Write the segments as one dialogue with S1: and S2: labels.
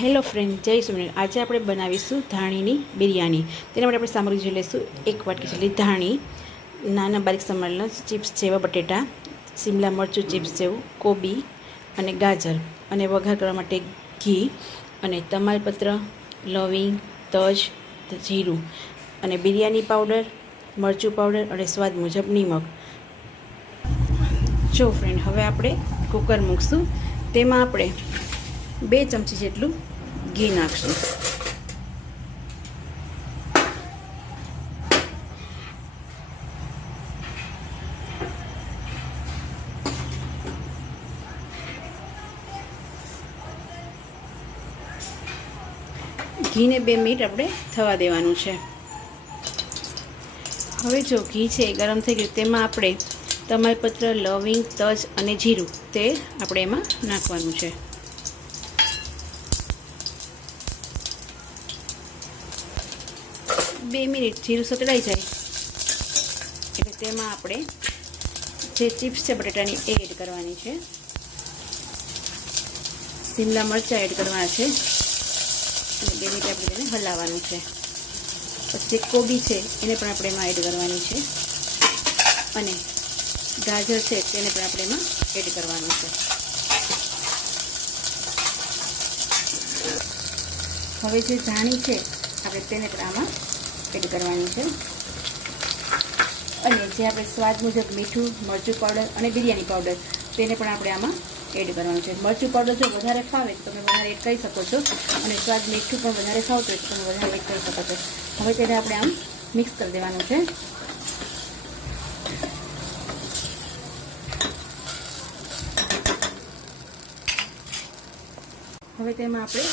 S1: Hello friend, જય સ્વામિનારાયણ. આજે આપણે બનાવીશું ધાણીની બિરયાની. તેના માટે આપણે સામગ્રી જોઈ લઈશું. એક વાટકી જેટલી ધાણી, નાના બારીક સમારેલા ચિપ્સ જેવા બટેટા, સિમલા મરચું ચિપ્સ જેવું, કોબી અને ગાજર. અને વઘાર કરવા માટે ઘી અને તમાલપત્ર, લવિંગ, તજ, જીરું અને બિરયાની પાવડર, મરચું પાવડર અને સ્વાદ મુજબ નિમક. જો ફ્રેન્ડ, હવે આપણે કુકર મૂકશું. તેમાં આપણે બે ચમચી જેટલું ઘી નાખશું. ઘીને બે મિનિટ આપણે થવા દેવાનું છે. હવે જો ઘી છે એ ગરમ થઈ ગયું, તેમાં આપણે તમાલપત્ર, લવિંગ, તજ અને જીરું તે આપણે એમાં નાખવાનું છે. બે મિનિટ જીરું સતડાઈ જાય. એટલે તેમાં આપણે જે ચિપ્સ છે બટેટાની એ એડ કરવાની છે. શિમલા મરચાં એડ કરવાના છે. અને બે મિનિટ આપણે તેને હલાવવાનું છે. પછી કોબી છે એને પણ આપણે એમાં એડ કરવાની છે. અને ગાજર છે તેને પણ આપણે એમાં એડ કરવાનું છે. હવે જે ધાણી છે, આપણે તેને પણ આમાં એડ કરવાની છે. અને જે આપણે સ્વાદ મુજબ મીઠું, મરચું પાવડર અને બિરયાની પાવડર તેને પણ આપણે આમાં એડ કરવાનું છે. મરચું પાવડર જો વધારે ખાવે તો તમે વધારે એડ કરી શકો છો. અને સ્વાદ મીઠું પણ વધારે ફાવતું તો તમે વધારે એડ કરી શકો છો. હવે તેને આપણે આમ મિક્સ કરી દેવાનું છે. હવે તેમાં આપણે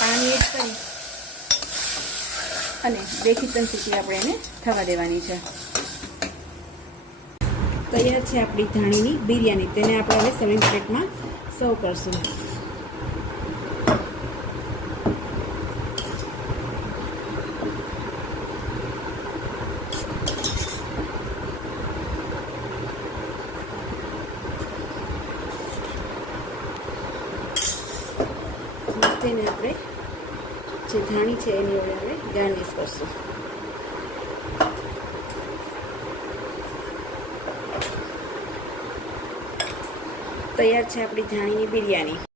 S1: પાણી એડ કરી અને દેખી ત્રણ સીટી આપણે એને થવા દેવાની છે. તૈયાર છે આપણી ધાણીની બિરયાની. તેને આપણે હવે સર્વિંગ પ્લેટમાં સર્વ કરશું. તેને આપણે જે ધાણી છે એની વડે આપણે ગાર્નિશ કરશું. તૈયાર છે આપણી ધાણીની બિરયાની.